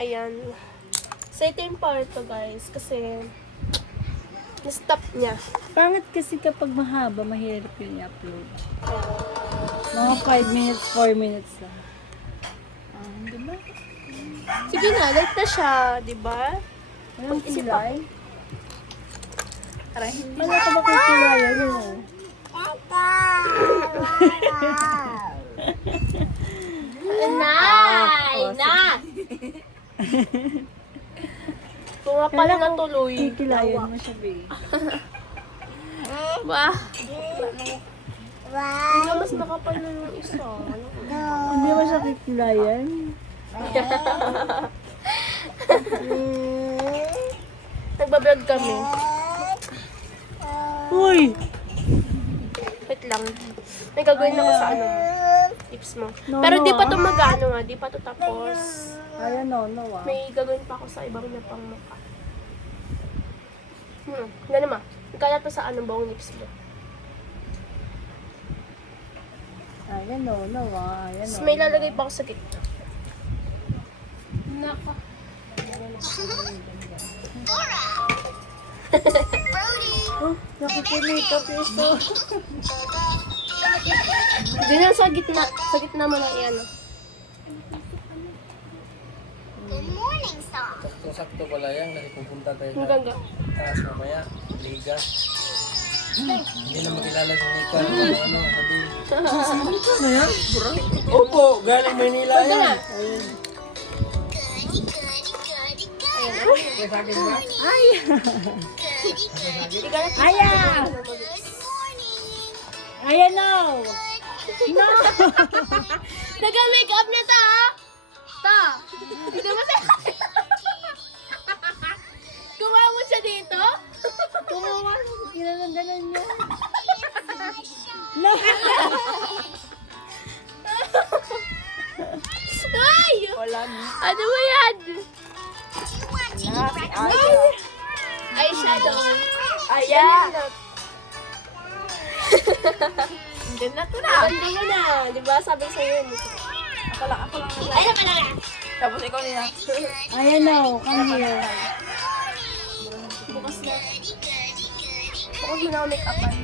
ayan. So, ito yung part to, guys. Kasi, na-stop niya. Pangit kasi kapag mahaba, mahirap yun i-upload. Mga 5 minutes, 4 minutes lang. Diba? Sige na, like na siya, di ba? Walang Pag-isip kilay. Para hindi. Wala ka ba kung kilay? Ano? Nay! Na! Pumapal na tuloy. Kikilayan mo siya, babe. Ba? Hindi mas nakapal na yung isa. Ano? Hindi mo siya kikilayan. Nagbablog kami. Uy! Wait lang. May gagawin ako sa ano mo. Tips mo. No, Pero no, di pa ah. to magano nga. Di pa to tapos. Ayan, no, ah. May gagawin pa ako sa ibang na pang mukha. Ganun ma. Ikalat pa sa ano buong lips mo. Ayan, no, ah. Ayan, Tapos no. may lalagay pa ako sa gitna. Naka. Oh, nakikimikap ito. Hindi na sa gitna. Sa gitna mo lang iyan. Sakto-sakto pala yan kasi pupunta tayo Ang sa ganda. taas mamaya, Liga. Hindi na makilala si Nika. Ano, sabi. Opo, galing Manila Ganda na. yan. Ayan na. Kaya sa akin ba? Ay! Ikalat pa Aya! sa ano mo, lips. Ayan, no! No! Nag-makeup na ta, ha? Ta! Hindi mo siya. Kumamot siya dito? Kumawa! Ginanong-ganon niya. No! Ay! Wala na. Ano ba yan? Eyeshadow. Ayan. Ganda to na. Ganda mo na. Di ba? Sabi sa'yo yun. Ako lang. Ay, na pala. Tapos ikaw nila. Ayan, no. Come here. Bukas na. Bukas mo na ako make-upan.